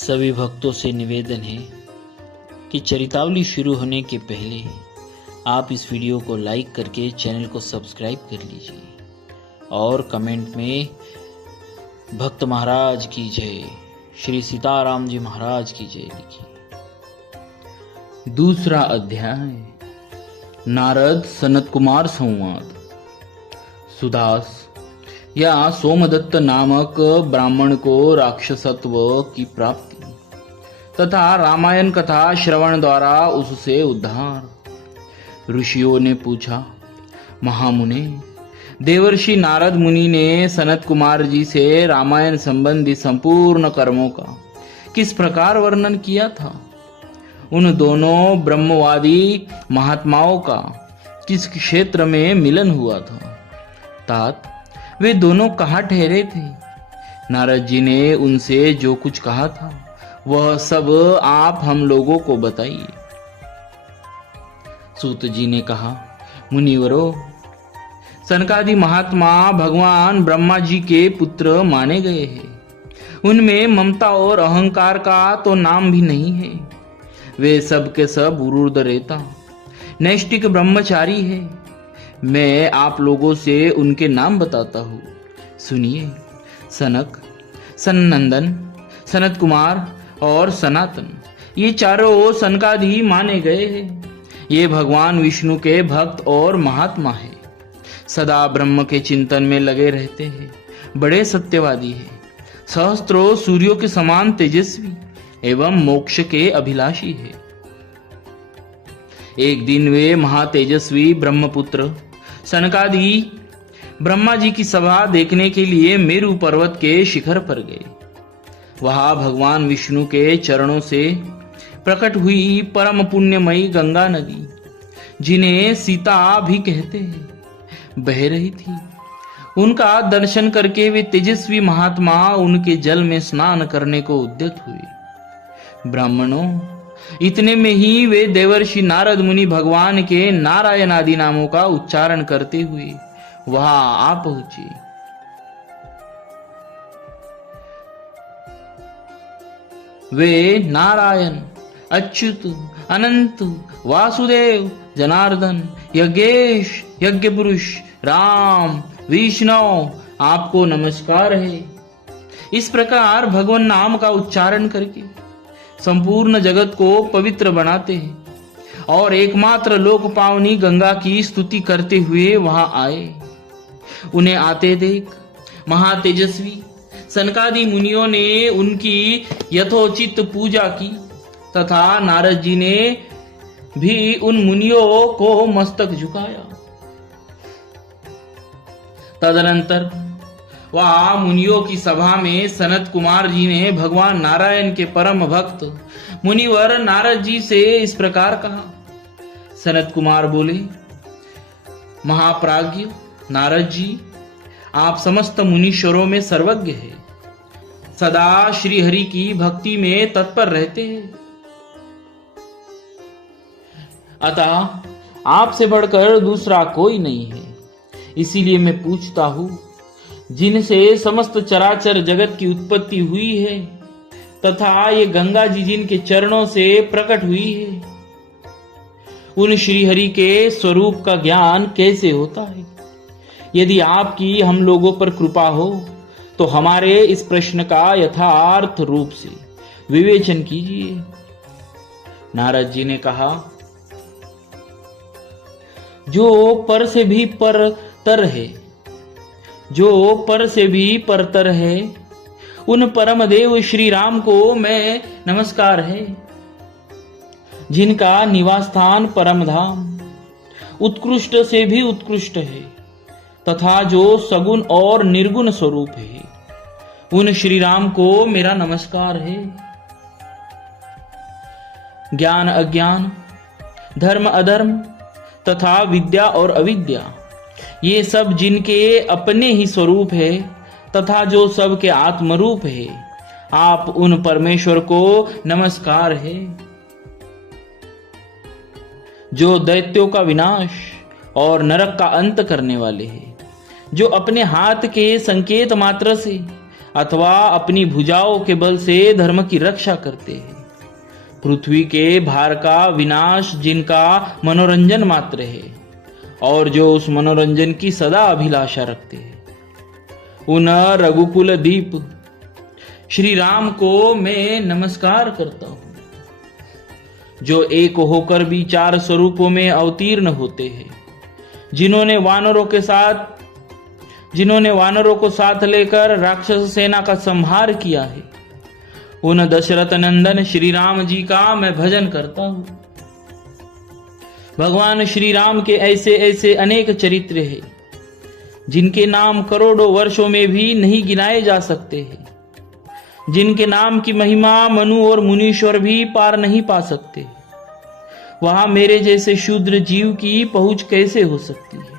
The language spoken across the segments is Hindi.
सभी भक्तों से निवेदन है कि चरितावली शुरू होने के पहले आप इस वीडियो को लाइक करके चैनल को सब्सक्राइब कर लीजिए और कमेंट में भक्त महाराज की जय, श्री सीताराम जी महाराज की जय लिखिए। दूसरा अध्याय, नारद सनत कुमार संवाद। सुदास, या सोमदत्त नामक ब्राह्मण को राक्षसत्व की प्राप्ति तथा रामायण कथा श्रवण द्वारा उससे उद्धार। ऋषियों ने पूछा, महामुने, देवर्षि नारद मुनि ने सनत कुमार जी से रामायण संबंधी संपूर्ण कर्मों का किस प्रकार वर्णन किया था? उन दोनों ब्रह्मवादी महात्माओं का किस क्षेत्र में मिलन हुआ था? तात, वे दोनों कहाँ ठहरे थे? नारद जी ने उनसे जो कुछ कहा था वह सब आप हम लोगों को बताइए। सूत जी ने कहा, मुनिवरों, सनकादि महात्मा भगवान ब्रह्मा जी के पुत्र माने गए हैं। उनमें ममता और अहंकार का तो नाम भी नहीं है। वे सब के सब उरुद रेता नैष्टिक ब्रह्मचारी है। मैं आप लोगों से उनके नाम बताता हूँ, सुनिए। सनक, सनंदन, सनत कुमार और सनातन, ये चारों सनकादि माने गए हैं। ये भगवान विष्णु के भक्त और महात्मा है। सदा ब्रह्म के चिंतन में लगे रहते हैं। बड़े सत्यवादी है। सहस्त्रों सूर्यों के समान तेजस्वी एवं मोक्ष के अभिलाषी है। एक दिन वे महातेजस्वी ब्रह्मपुत्र सनकादि ब्रह्मा जी की सभा देखने के लिए मेरु पर्वत के शिखर पर गए। वहां भगवान विष्णु के चरणों से प्रकट हुई परम पुण्यमयी गंगा नदी, जिन्हें सीता भी कहते हैं, बह रही थी। उनका दर्शन करके वे तेजस्वी महात्मा उनके जल में स्नान करने को उद्यत हुए। ब्राह्मणों, इतने में ही वे देवर्षि नारद मुनि भगवान के नारायण आदि नामों का उच्चारण करते हुए वहां आ पहुंचे। वे नारायण, अच्युत, अनंत, वासुदेव, जनार्दन, यज्ञेश, यज्ञ पुरुष, राम, विष्णु, आपको नमस्कार है। इस प्रकार भगवान नाम का उच्चारण करके संपूर्ण जगत को पवित्र बनाते हैं और एकमात्र लोक पावनी गंगा की स्तुति करते हुए वहां आए। उन्हें आते देख महातेजस्वी सनकादि मुनियों ने उनकी यथोचित पूजा की तथा नारद जी ने भी उन मुनियों को मस्तक झुकाया। तदनंतर वहां मुनियों की सभा में सनत कुमार जी ने भगवान नारायण के परम भक्त मुनिवर नारद जी से इस प्रकार कहा। सनत कुमार बोले, महाप्राज्ञ नारद जी, आप समस्त मुनीश्वरों में सर्वज्ञ है। सदा श्री हरि की भक्ति में तत्पर रहते हैं। अतः आपसे बढ़कर दूसरा कोई नहीं है। इसीलिए मैं पूछता हूं, जिनसे समस्त चराचर जगत की उत्पत्ति हुई है तथा ये गंगा जी जिनके चरणों से प्रकट हुई है, उन श्री हरि के स्वरूप का ज्ञान कैसे होता है? यदि आपकी हम लोगों पर कृपा हो तो हमारे इस प्रश्न का यथार्थ रूप से विवेचन कीजिए। नारद जी ने कहा, जो पर से भी परतर है, जो पर से भी परतर है, उन परम देव श्री राम को मैं नमस्कार है, जिनका निवास स्थान परम धाम उत्कृष्ट से भी उत्कृष्ट है तथा जो सगुण और निर्गुण स्वरूप है, उन श्री राम को मेरा नमस्कार है। ज्ञान अज्ञान, धर्म अधर्म तथा विद्या और अविद्या, ये सब जिनके अपने ही स्वरूप है तथा जो सबके आत्मरूप है, आप उन परमेश्वर को नमस्कार है। जो दैत्यों का विनाश और नरक का अंत करने वाले हैं, जो अपने हाथ के संकेत मात्र से अथवा अपनी भुजाओं के बल से धर्म की रक्षा करते हैं। पृथ्वी के भार का विनाश जिनका मनोरंजन मात्र है और जो उस मनोरंजन की सदा अभिलाषा रखते हैं, उन रघुकुल दीप श्री राम को मैं नमस्कार करता हूं, जो एक होकर भी 4 स्वरूपों में अवतीर्ण होते हैं, जिन्होंने वानरों को साथ लेकर राक्षस सेना का संहार किया है। उन दशरथ नंदन श्री राम जी का मैं भजन करता हूं। भगवान श्री राम के ऐसे ऐसे अनेक चरित्र हैं, जिनके नाम करोड़ों वर्षों में भी नहीं गिनाए जा सकते हैं, जिनके नाम की महिमा मनु और मुनीश्वर भी पार नहीं पा सकते। वहां मेरे जैसे शूद्र जीव की पहुंच कैसे हो सकती है,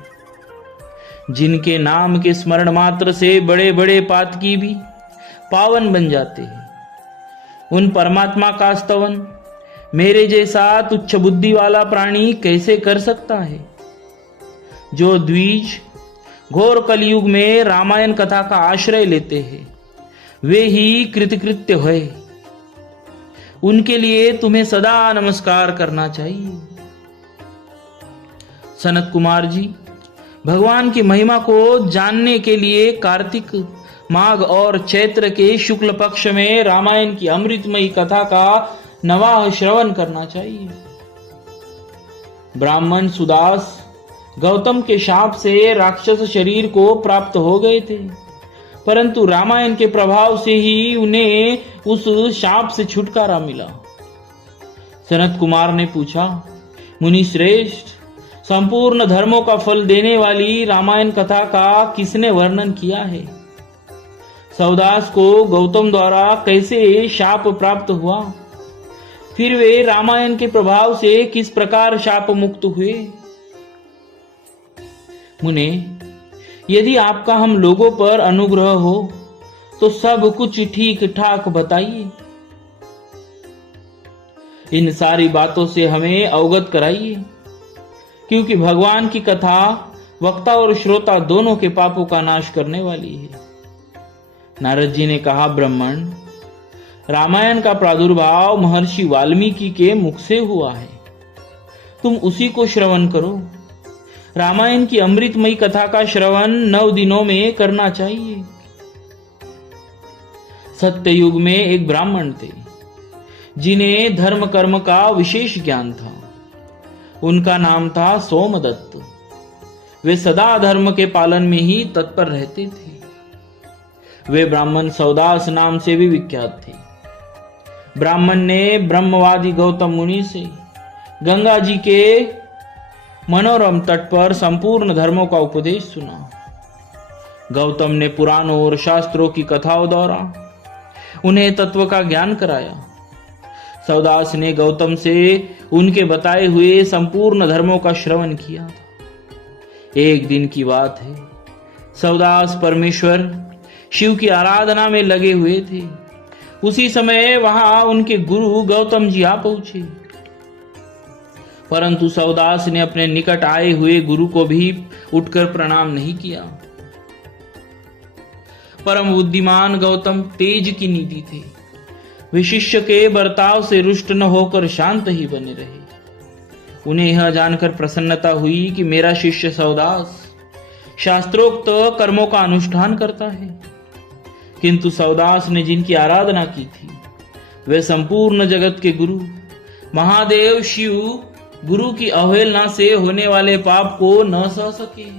जिनके नाम के स्मरण मात्र से बड़े बड़े पातकी भी पावन बन जाते हैं। उन परमात्मा का स्तवन मेरे जैसा तुच्छ बुद्धि वाला प्राणी कैसे कर सकता है, जो द्विज घोर कलयुग में रामायण कथा का आश्रय लेते हैं, वे ही कृतकृत्य है। उनके लिए तुम्हें सदा नमस्कार करना चाहिए। सनत कुमार जी, भगवान की महिमा को जानने के लिए कार्तिक, माघ और चैत्र के शुक्ल पक्ष में रामायण की अमृतमयी कथा का नवाह श्रवण करना चाहिए। ब्राह्मण सुदास गौतम के शाप से राक्षस शरीर को प्राप्त हो गए थे, परंतु रामायण के प्रभाव से ही उन्हें उस शाप से छुटकारा मिला। सनत कुमार ने पूछा, मुनि श्रेष्ठ, संपूर्ण धर्मों का फल देने वाली रामायण कथा का किसने वर्णन किया है? सौदास को गौतम द्वारा कैसे शाप प्राप्त हुआ? फिर वे रामायण के प्रभाव से किस प्रकार शाप मुक्त हुए? मुने, यदि आपका हम लोगों पर अनुग्रह हो तो सब कुछ ठीक ठाक बताइए। इन सारी बातों से हमें अवगत कराइए, क्योंकि भगवान की कथा वक्ता और श्रोता दोनों के पापों का नाश करने वाली है। नारद जी ने कहा, ब्राह्मण, रामायण का प्रादुर्भाव महर्षि वाल्मीकि के मुख से हुआ है, तुम उसी को श्रवण करो। रामायण की अमृतमयी कथा का श्रवण 9 दिनों में करना चाहिए। सत्ययुग में एक ब्राह्मण थे, जिन्हें धर्म कर्म का विशेष ज्ञान था। उनका नाम था सोमदत्त। वे सदा धर्म के पालन में ही तत्पर रहते थे। वे ब्राह्मण सौदास नाम से भी विख्यात थे। ब्राह्मण ने ब्रह्मवादी गौतम मुनि से गंगा जी के मनोरम तट पर संपूर्ण धर्मों का उपदेश सुना। गौतम ने पुराणों और शास्त्रों की कथाओं द्वारा उन्हें तत्व का ज्ञान कराया। सौदास ने गौतम से उनके बताए हुए संपूर्ण धर्मों का श्रवण किया था। एक दिन की बात है, सौदास परमेश्वर शिव की आराधना में लगे हुए थे। उसी समय वहां उनके गुरु गौतम जी आ पहुंचे, परंतु सौदास ने अपने निकट आए हुए गुरु को भी उठकर प्रणाम नहीं किया। परम बुद्धिमान गौतम तेज की निधि थे। वे शिष्य के बर्ताव से रुष्ट न होकर शांत ही बने रहे। उन्हें यह जानकर प्रसन्नता हुई कि मेरा शिष्य सौदास शास्त्रोक्त कर्मों का अनुष्ठान करता है, किंतु सौदास ने जिनकी आराधना की थी वे संपूर्ण जगत के गुरु महादेव शिव गुरु की अवहेलना से होने वाले पाप को न सह सके।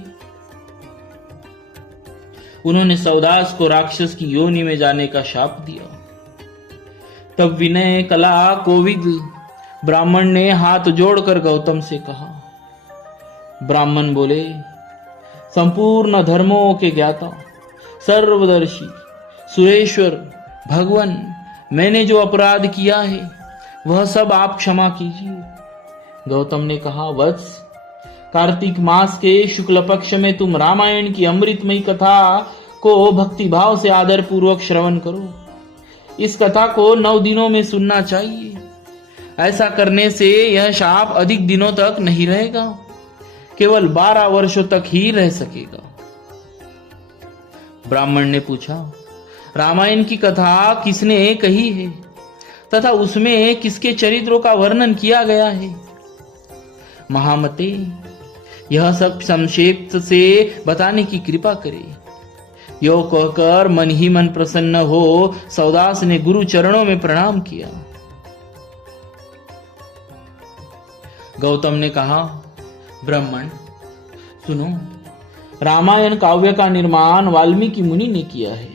उन्होंने सौदास को राक्षस की योनि में जाने का शाप दिया। तब विनय कला कोविद ब्राह्मण ने हाथ जोड़कर गौतम से कहा। ब्राह्मण बोले, संपूर्ण धर्मों के ज्ञाता, सर्वदर्शी, सुरेश्वर भगवान, मैंने जो अपराध किया है वह सब आप क्षमा कीजिए। गौतम ने कहा, वत्स, कार्तिक मास के शुक्ल पक्ष में तुम रामायण की अमृतमयी कथा को भक्ति भाव से आदर पूर्वक श्रवण करो। इस कथा को 9 दिनों में सुनना चाहिए। ऐसा करने से यह शाप अधिक दिनों तक नहीं रहेगा, केवल 12 वर्षों तक ही रह सकेगा। ब्राह्मण ने पूछा, रामायण की कथा किसने कही है तथा उसमें किसके चरित्रों का वर्णन किया गया है। महामते, यह सब संक्षेप से बताने की कृपा करे। यो कहकर मन ही मन प्रसन्न हो सौदास ने गुरु चरणों में प्रणाम किया। गौतम ने कहा, ब्राह्मण सुनो, रामायण काव्य का निर्माण वाल्मीकि मुनि ने किया है।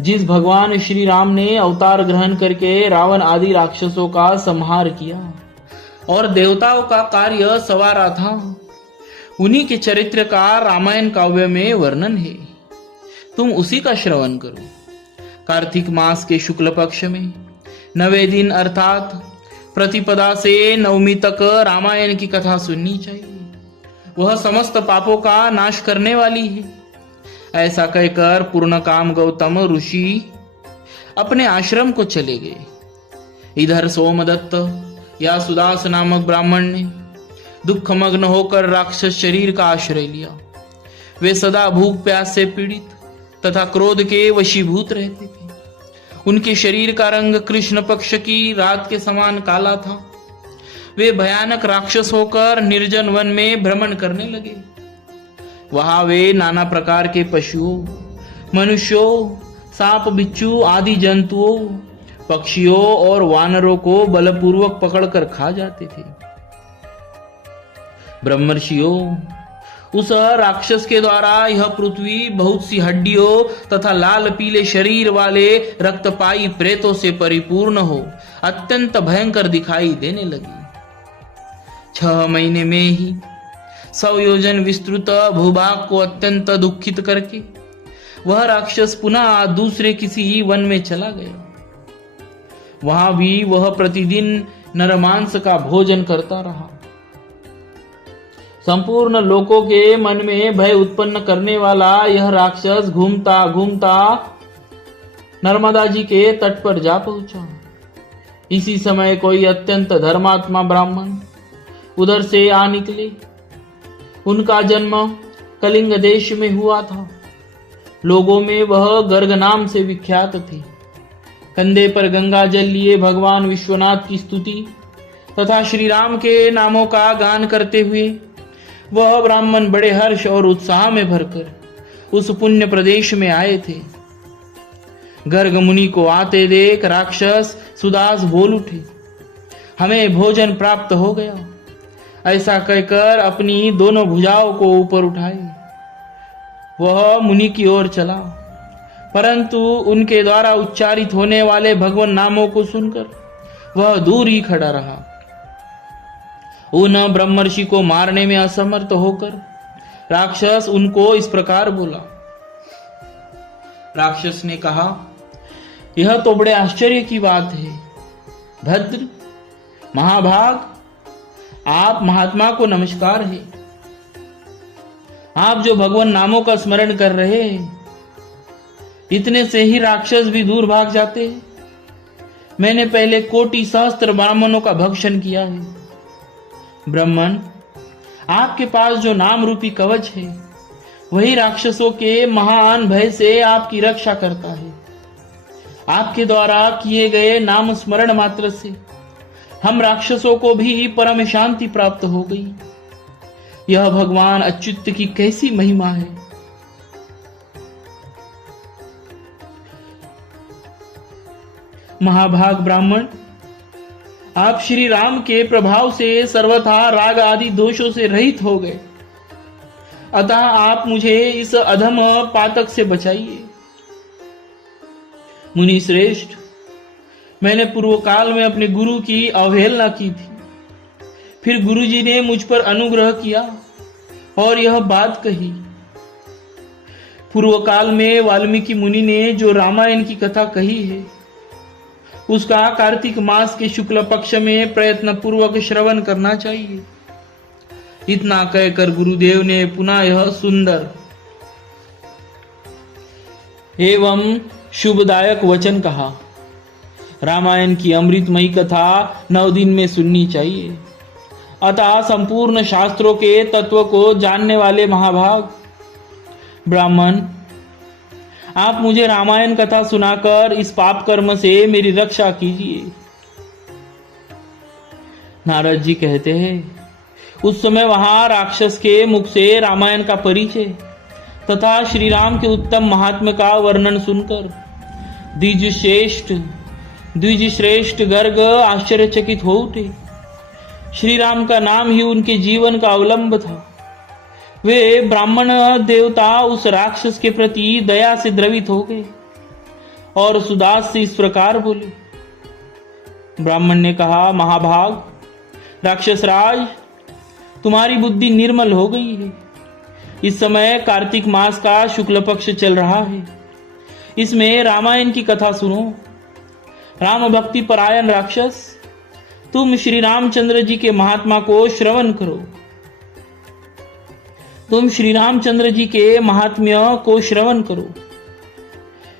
जिस भगवान श्री राम ने अवतार ग्रहण करके रावण आदि राक्षसों का संहार किया और देवताओं का कार्य संवारा था, उन्हीं के चरित्र का रामायण काव्य में वर्णन है। तुम उसी का श्रवण करो। कार्तिक मास के शुक्ल पक्ष में 9वें दिन अर्थात प्रतिपदा से नवमी तक रामायण की कथा सुननी चाहिए। वह समस्त पापों का नाश करने वाली है। ऐसा कहकर पूर्णकाम गौतम ऋषि अपने आश्रम को चले गए। इधर सोमदत्त या सुदास नामक ब्राह्मण ने दुखमग्न होकर राक्षस शरीर का आश्रय लिया। वे सदा भूख प्यास से पीड़ित तथा क्रोध के वशीभूत रहते थे। उनके शरीर का रंग कृष्ण पक्ष की रात के समान काला था। वे भयानक राक्षस होकर निर्जन वन में भ्रमण करने लगे। वहां वे नाना प्रकार के पशुओं, मनुष्यों, सांप बिच्छू आदि जंतुओं, पक्षियों और वानरों को बलपूर्वक पकड़कर खा जाते थे। ब्रह्मर्षियों, उस राक्षस के द्वारा यह पृथ्वी बहुत सी हड्डियों तथा लाल पीले शरीर वाले रक्तपाई प्रेतों से परिपूर्ण हो अत्यंत भयंकर दिखाई देने लगी। 6 महीने में ही 100 योजन विस्तृत भूभाग को अत्यंत दुखित करके वह राक्षस पुनः दूसरे किसी वन में चला गया। वहां भी वह प्रतिदिन नरमांस का भोजन करता रहा। संपूर्ण लोकों के मन में भय उत्पन्न करने वाला यह राक्षस घूमता घूमता नर्मदा जी के तट पर जा पहुंचा। इसी समय कोई अत्यंत धर्मात्मा ब्राह्मण उधर से आ निकले। उनका जन्म कलिंग देश में हुआ था। लोगों में वह गर्ग नाम से विख्यात थे। कंधे पर गंगा जल लिए भगवान विश्वनाथ की स्तुति तथा श्री राम के नामों का गान करते हुए वह ब्राह्मण बड़े हर्ष और उत्साह में भरकर उस पुण्य प्रदेश में आए थे। गर्ग मुनि को आते देख राक्षस सुदास बोल उठे, हमें भोजन प्राप्त हो गया। ऐसा कहकर अपनी दोनों भुजाओं को ऊपर उठाए वह मुनि की ओर चला, परंतु उनके द्वारा उच्चारित होने वाले भगवान नामों को सुनकर वह दूर ही खड़ा रहा। उन ब्रह्मर्षि को मारने में असमर्थ होकर राक्षस उनको इस प्रकार बोला। राक्षस ने कहा, यह तो बड़े आश्चर्य की बात है। भद्र महाभाग, आप महात्मा को नमस्कार है। आप जो भगवान नामों का स्मरण कर रहे हैं, इतने से ही राक्षस भी दूर भाग जाते हैं। मैंने पहले कोटि सहस्त्र ब्राह्मणों का भक्षण किया है। ब्राह्मण, आपके पास जो नाम रूपी कवच है वही राक्षसों के महान भय से आपकी रक्षा करता है। आपके द्वारा किए गए नाम स्मरण मात्र से हम राक्षसों को भी परम शांति प्राप्त हो गई। यह भगवान अच्युत की कैसी महिमा है। महाभाग ब्राह्मण, आप श्री राम के प्रभाव से सर्वथा राग आदि दोषों से रहित हो गए, अतः आप मुझे इस अधम पातक से बचाइए। मुनि श्रेष्ठ, मैंने पूर्व काल में अपने गुरु की अवहेलना की थी। फिर गुरुजी ने मुझ पर अनुग्रह किया और यह बात कही। पूर्व काल में वाल्मीकि मुनि ने जो रामायण की कथा कही है उसका कार्तिक मास के शुक्ल पक्ष में प्रयत्न पूर्वक श्रवण करना चाहिए। इतना कहकर गुरुदेव ने पुनः यह सुंदर एवं शुभदायक वचन कहा। रामायण की अमृतमयी कथा 9 दिन में सुननी चाहिए। अतः संपूर्ण शास्त्रों के तत्व को जानने वाले महाभाग ब्राह्मण, आप मुझे रामायण कथा सुनाकर इस पाप कर्म से मेरी रक्षा कीजिए। नारद जी कहते हैं, उस समय वहां राक्षस के मुख से रामायण का परिचय तथा श्री राम के उत्तम महात्म्य का वर्णन सुनकर द्विजश्रेष्ठ गर्ग आश्चर्यचकित हो उठे। श्री राम का नाम ही उनके जीवन का अवलंब था। वे ब्राह्मण देवता उस राक्षस के प्रति दया से द्रवित हो गए और सुदास से इस प्रकार बोले। ब्राह्मण ने कहा, महाभाग राक्षस राज, तुम्हारी बुद्धि निर्मल हो गई है। इस समय कार्तिक मास का शुक्ल पक्ष चल रहा है। इसमें रामायण की कथा सुनो। राम भक्ति परायण राक्षस, तुम श्री रामचंद्र जी के महात्मा को श्रवण करो। तुम श्री रामचंद्र जी के महात्म्य को श्रवण करो।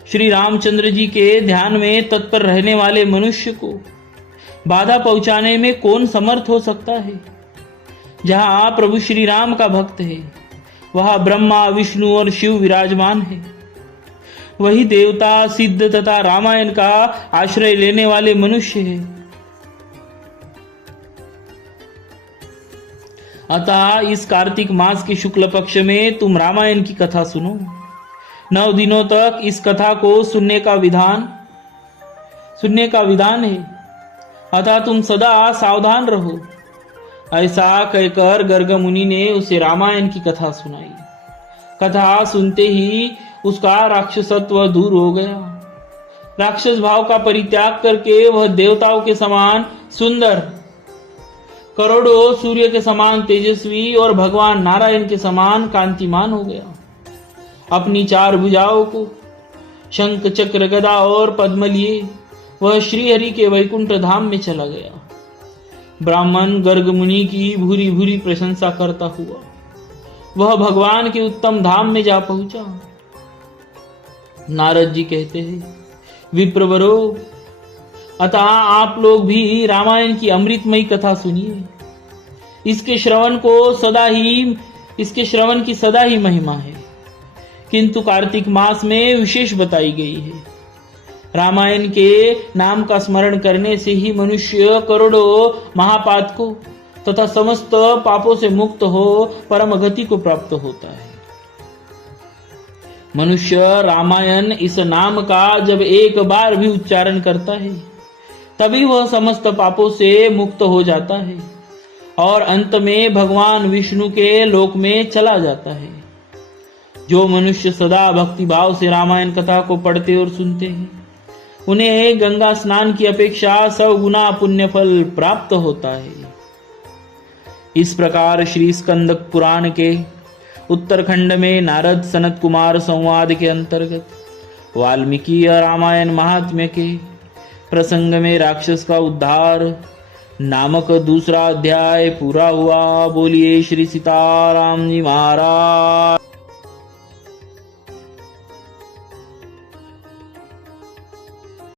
श्री रामचंद्र जी के ध्यान में तत्पर रहने वाले मनुष्य को बाधा पहुंचाने में कौन समर्थ हो सकता है। जहां प्रभु श्री राम का भक्त है वहां ब्रह्मा, विष्णु और शिव विराजमान है। वही देवता, सिद्ध तथा रामायण का आश्रय लेने वाले मनुष्य है। अतः इस कार्तिक मास के शुक्ल पक्ष में तुम रामायण की कथा सुनो। 9 दिनों तक इस कथा को सुनने का विधान है। अतः तुम सदा सावधान रहो। ऐसा कहकर गर्ग मुनि ने उसे रामायण की कथा सुनाई। कथा सुनते ही उसका राक्षसत्व दूर हो गया। राक्षस भाव का परित्याग करके वह देवताओं के समान सुंदर, करोड़ों सूर्य के समान तेजस्वी और भगवान नारायण के समान कांतिमान हो गया। अपनी 4 भुजाओं को शंख, चक्र, गदा और पद्म लिए वह श्रीहरि के वैकुंठ धाम में चला गया। ब्राह्मण गर्ग मुनि की भूरी भूरी प्रशंसा करता हुआ वह भगवान के उत्तम धाम में जा पहुंचा। नारद जी कहते हैं, विप्रवरो, अतः आप लोग भी रामायण की अमृतमयी कथा सुनिए। इसके श्रवण की सदा ही महिमा है, किंतु कार्तिक मास में विशेष बताई गई है। रामायण के नाम का स्मरण करने से ही मनुष्य करोड़ों महापातकों तथा समस्त पापों से मुक्त हो परम गति को प्राप्त होता है। मनुष्य रामायण इस नाम का जब एक बार भी उच्चारण करता है तभी वह समस्त पापों से मुक्त हो जाता है और अंत में भगवान विष्णु के लोक में चला जाता है। जो मनुष्य सदा भक्ति भाव से रामायण कथा को पढ़ते और सुनते हैं उन्हें गंगा स्नान की अपेक्षा 100 गुना पुण्य फल प्राप्त होता है। इस प्रकार श्री स्कंदक पुराण के उत्तरखंड में नारद सनत कुमार संवाद के अंतर्गत वाल्मीकि रामायण महात्म्य के प्रसंग में राक्षस का उद्धार नामक दूसरा अध्याय पूरा हुआ। बोलिए श्री सीताराम जी महाराज।